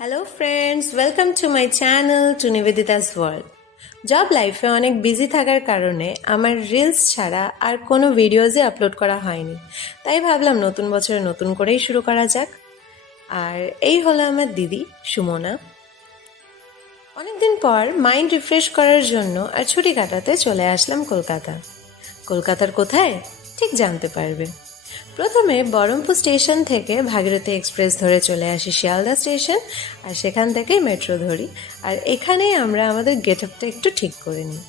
Hello friends, welcome to my channel to Nivedita's world. Job লাইফে অনেক busy থাকার কারণে আমার রিলস ছাড়া আর কোনো ভিডিওজই আপলোড করা হয়নি, তাই ভাবলাম নতুন বছরে নতুন করেই শুরু করা যাক। আর এই হলো আমার দিদি সুমনা। অনেকদিন পর মাইন্ড রিফ্রেশ করার জন্য আর ছুটি কাটাতে চলে আসলাম কলকাতা। কলকাতার কোথায় ঠিক জানতে পারবে। প্রথমে বহরমপুর স্টেশন থেকে ভাগীরথী এক্সপ্রেস ধরে চলে আসি শিয়ালদা স্টেশন, আর সেখান থেকেই মেট্রো ধরি। আর এখানেই আমরা আমাদের গেট আপটা একটু ঠিক করে নিই।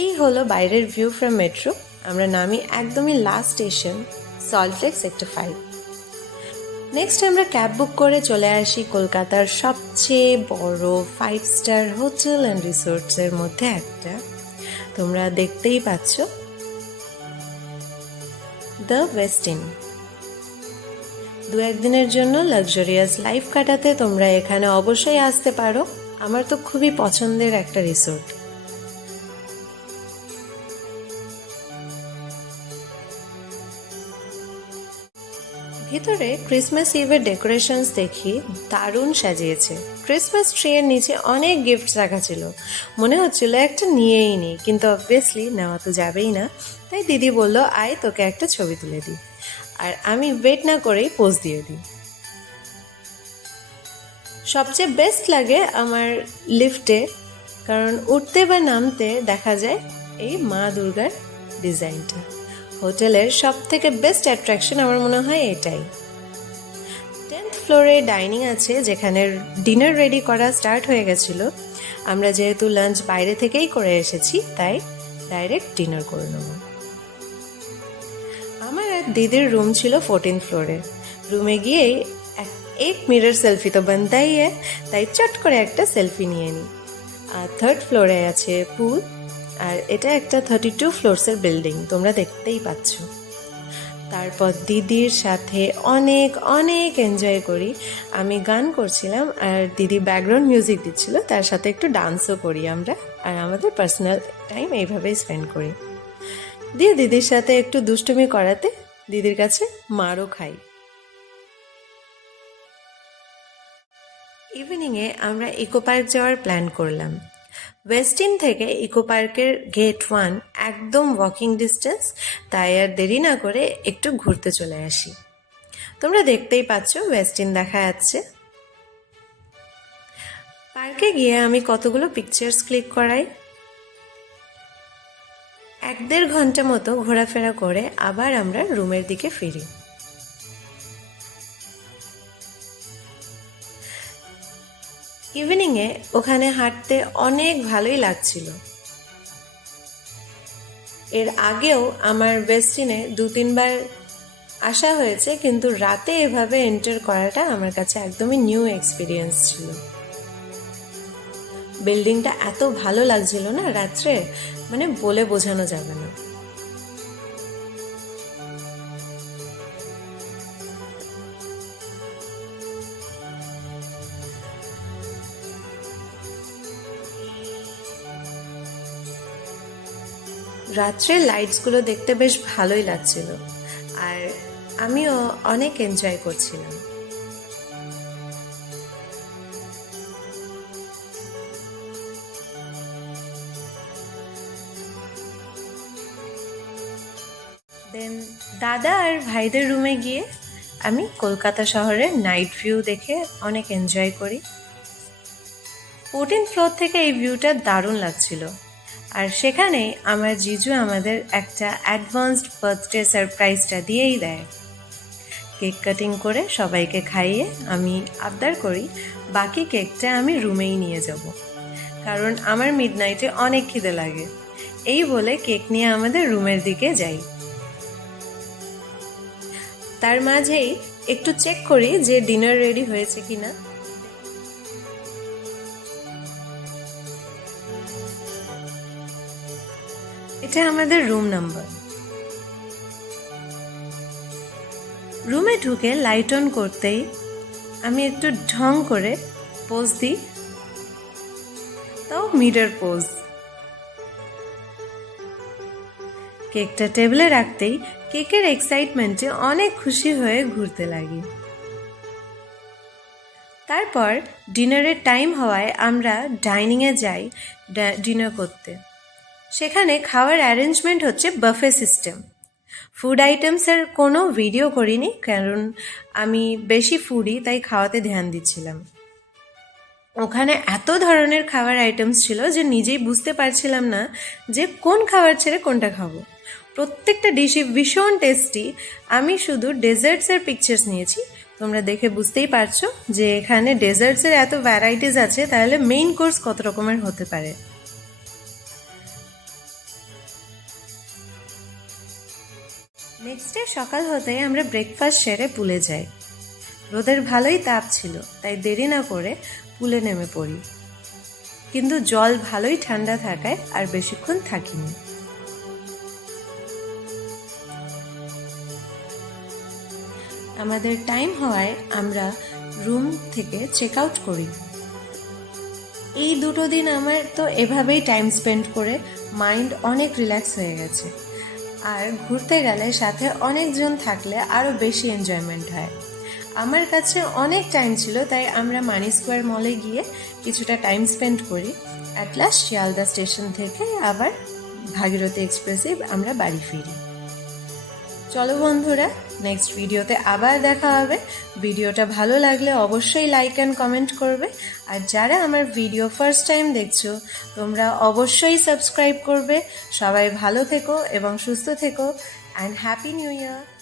এই হলো বাইরের ভিউ ফ্রম মেট্রো। আমরা নামি একদমই last station Salt Lake sector 5। Next আমরা ক্যাব বুক করে চলে আসি কলকাতার সবচেয়ে বড় 5 স্টার হোটেল অ্যান্ড রিসোর্টসের মধ্যে একটা। তোমরা দেখতেই পাচ্ছ, দ্য ওয়েস্টিন। দু একদিনের জন্য লাক্সারিয়াস লাইফ কাটাতে তোমরা এখানে অবশ্যই আসতে পারো। আমার তো খুবই পছন্দের একটা রিসোর্ট। ভিতরে ক্রিসমাস ইভের ডেকোরেশনস দেখি দারুণ সাজিয়েছে। ক্রিসমাস ট্রি এর নিচে অনেক গিফট রাখা ছিল, মনে হচ্ছিল একটা নিয়েই নিই, কিন্তু অবভিয়াসলি নেওয়া তো যাবেই না। তাই দিদি বলল, আয় তোকে একটা ছবি তুলে দিই। আর আমি ওয়েট না করেই পোজ দিয়ে দিই। সবচেয়ে বেস্ট লাগে আমার লিফটে, কারণ উঠতে বা নামতে দেখা যায় এই মা দুর্গার ডিজাইনটা। হোটেলের সব থেকে বেস্ট অ্যাট্রাকশন আমার মনে হয় এটাই। 10th ফ্লোরে ডাইনিং আছে, যেখানে ডিনার রেডি করা স্টার্ট হয়ে গেছিল। আমরা যেহেতু লাঞ্চ বাইরে থেকেই করে এসেছি, তাই ডাইরেক্ট ডিনার করে নেব। আমার আর দিদির রুম ছিল 14th ফ্লোরে। রুমে গিয়েই এক মিরর সেলফি তো বানতাই তাই চট করে একটা সেলফি নিয়ে নিই। আর 3rd ফ্লোরে আছে পুল, আর এটা একটা 32 ফ্লোরসের বিল্ডিং, তোমরা দেখতেই পাচ্ছ। তারপর দিদির সাথে অনেক অনেক এনজয় করি। আমি গান করছিলাম আর দিদি ব্যাকগ্রাউন্ড মিউজিক দিচ্ছিল, তার সাথে একটু ডান্সও করি আমরা। আর আমাদের পার্সোনাল টাইম এইভাবেই স্পেন্ড করি। দিদির সাথে একটু দুষ্টুমি করাতে দিদির কাছে মারও খাই। ইভিনিংয়ে আমরা ইকো পার্ক যাওয়ার প্ল্যান করলাম। ওয়েস্টিন থেকে ইকো পার্কের গেট 1 একদম ওয়াকিং ডিস্টেন্স, তাই আর দেরি না করে একটু ঘুরতে চলে আসি। তোমরা দেখতেই পাচ্ছ ওয়েস্টিন দেখা যাচ্ছে। পার্কে গিয়ে আমি কতগুলো পিকচার্স ক্লিক করাই। 1-1.5 ঘন্টা মতো ঘোরাফেরা করে আবার আমরা রুমের দিকে ফিরি। ইভিনিংয়ে ওখানে হাঁটতে অনেক ভালোই লাগছিল। এর আগেও আমার ওয়েস্টিনে 2-3 বার আসা হয়েছে, কিন্তু রাতে এভাবে এন্টার করাটা আমার কাছে একদমই নিউ এক্সপিরিয়েন্স ছিল। বিল্ডিংটা এত ভালো লাগছিল না রাত্রে, মানে বলে বোঝানো যাবে না। রাত্রের লাইটসগুলো দেখতে বেশ ভালোই লাগছিল, আর আমিও অনেক এনজয় করছিলাম। দেন দাদা আর ভাইদের রুমে গিয়ে আমি কলকাতা শহরের নাইট ভিউ দেখে অনেক এনজয় করি। 14th ফ্লোর থেকে এই ভিউটা দারুণ লাগছিল। আর সেখানেই আমার জিজু আমাদের একটা অ্যাডভান্সড বার্থডে সারপ্রাইজটা দিয়েই দেয়। কেক কাটিং করে সবাইকে খাইয়ে আমি আবদার করি বাকি কেকটা আমি রুমেই নিয়ে যাব, কারণ আমার মিডনাইটে অনেক খিদে লাগে। এই বলে কেক নিয়ে আমাদের রুমের দিকে যাই। তার মাঝেই একটু চেক করি যে ডিনার রেডি হয়েছে কিনা। এটা আমাদের রুম নাম্বার। রুমে ঢুকে লাইট অন করতেই আমি একটু ঢং করে পোজ দিই, তাও মিরর পোজ। কেকটা টেবিলে রাখতেই কেকের এক্সাইটমেন্টে অনেক খুশি হয়ে ঘুরতে লাগি। তারপর ডিনারের টাইম হওয়ায় আমরা ডাইনিংয়ে যাই ডিনার করতে। সেখানে খাওয়ার অ্যারেঞ্জমেন্ট হচ্ছে বাফে সিস্টেম। ফুড আইটেমসের কোনো ভিডিও করিনি, কারণ আমি বেশি ফুডি, তাই খাওয়াতে ধ্যান দিচ্ছিলাম। ওখানে এত ধরনের খাবার আইটেমস ছিল যে নিজেই বুঝতে পারছিলাম না যে কোন খাবার ছেড়ে কোনটা খাবো। প্রত্যেকটা ডিশই ভীষণ টেস্টি। আমি শুধু ডেজার্টসের পিকচার্স নিয়েছি, তোমরা দেখে বুঝতেই পারছো যে এখানে ডেজার্টসের এত ভ্যারাইটিস আছে, তাহলে মেইন কোর্স কত রকমের হতে পারে। নেক্সট ডে সকাল হতেই আমরা ব্রেকফাস্ট সেরে পুলে যাই। রোদের ভালোই তাপ ছিল, তাই দেরি না করে পুলে নেমে পড়ি, কিন্তু জল ভালোই ঠান্ডা থাকায় আর বেশিক্ষণ থাকিনি। আমাদের টাইম হওয়ায় আমরা রুম থেকে চেক আউট করি। এই 2 দিন আমার তো এভাবেই টাইম স্পেন্ড করে মাইন্ড অনেক রিল্যাক্স হয়ে গেছে। আর ঘুরতে গেলে সাথে অনেকজন থাকলে আরও বেশি এনজয়মেন্ট হয়। আমার কাছে অনেক টাইম ছিল, তাই আমরা মানি স্কোয়ার মলে গিয়ে কিছুটা টাইম স্পেন্ড করি। অ্যাট লাস্ট শিয়ালদা স্টেশন থেকে আবার ভাগীরথী এক্সপ্রেসে আমরা বাড়ি ফিরি। চলো বন্ধুরা, নেক্সট ভিডিওতে আবার দেখা হবে। ভিডিওটা ভালো লাগলে অবশ্যই লাইক অ্যান্ড কমেন্ট করবে। আর যারা আমার ভিডিও ফার্স্ট টাইম দেখছো, তোমরা অবশ্যই সাবস্ক্রাইব করবে। সবাই ভালো থেকো এবং সুস্থ থেকো, অ্যান্ড হ্যাপি নিউ ইয়ার।